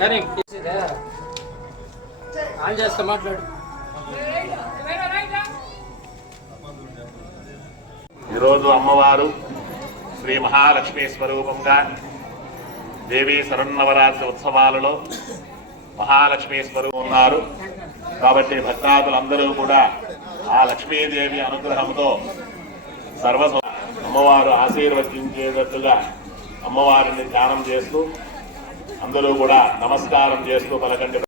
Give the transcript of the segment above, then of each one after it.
కానీ ఆన్ చేస్తా మాట్లాడు. ఈరోజు అమ్మవారు శ్రీ మహాలక్ష్మి స్వరూపంగా దేవీ శరన్నవరాత్రి ఉత్సవాలలో మహాలక్ష్మి స్వరూపం ఉన్నారు. కాబట్టి భక్తాదులందరూ కూడా ఆ లక్ష్మీదేవి అనుగ్రహంతో సర్వ అమ్మవారు ఆశీర్వదించేటట్టుగా అమ్మవారిని ధ్యానం చేస్తూ అందరూ కూడా నమస్కారం చేస్తూ పలకండి.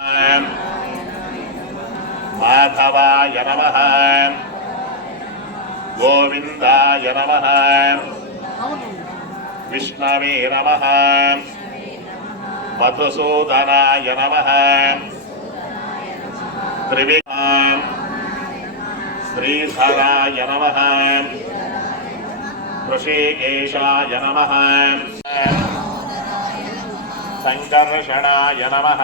మాధవాయ నమ. గోవిందాయ నమ. విష్ణవే నమ. మధుసూదనాయ నమ. త్రివి శ్రీధరాయ నమ. ఋషికేశాయ నమ. सङ्कर्षणाय नमः।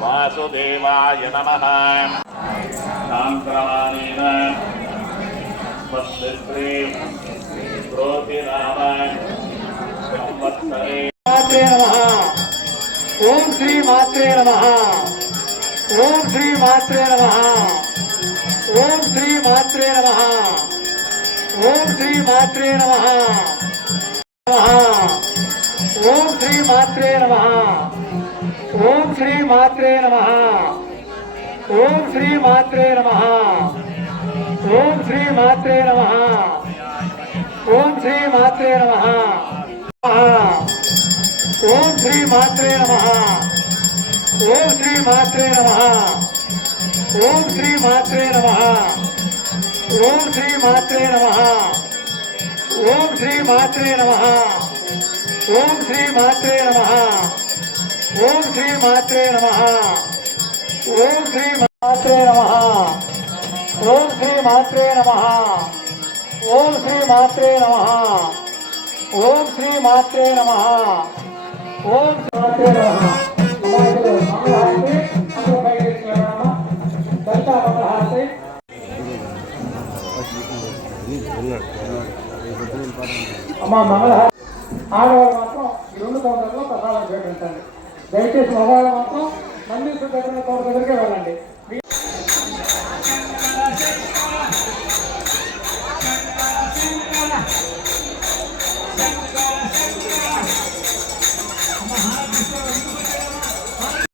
वासुदेवाय नमः। ओम स्वस्त्री मात्रे नमः। ॐ श्री मात्रे नमः। ॐ श्री मात्रे नमः। ॐ श्री मात्रे नमः। ॐ श्री मात्रे नमः। नमः। ఓం శ్రీ మాత్రే నమ ఓం శ్రీ మాత్రే నమ ఓం శ్రీ మాత్రే నమ ఓం శ్రీ మాత్రే నమ ఓం శ్రీ మాత్రే నమ ఓం శ్రీ మాత్రే నమ ఓం శ్రీ మాత్రే నమ ఓం శ్రీ మాత్రే నమ ఓం శ్రీ మాత్రే నమ ఓం శ్రీ మాత్రే నమ ఓం శ్రీ మాత్రే నమ. ఓం శ్రీ మాత్రే నమ. ఓం శ్రీ మాత్రే నమ. ఓం శ్రీ మాత్రే నమ. ఓం శ్రీ మాత్రే నమ. ఓం శ్రీ మాత్రే నమ. ఓం మాత్రే నమ. అమ్మ మంగళహారతి. ఆడవాళ్ళు మాత్రం ఈ రెండు కౌంటర్లో ప్రసాదం స్వీకరించండి దయచేసి మగవాళ్ళు మాత్రం మళ్ళీ దగ్గర కౌంటర్ దగ్గరికి వెళ్ళండి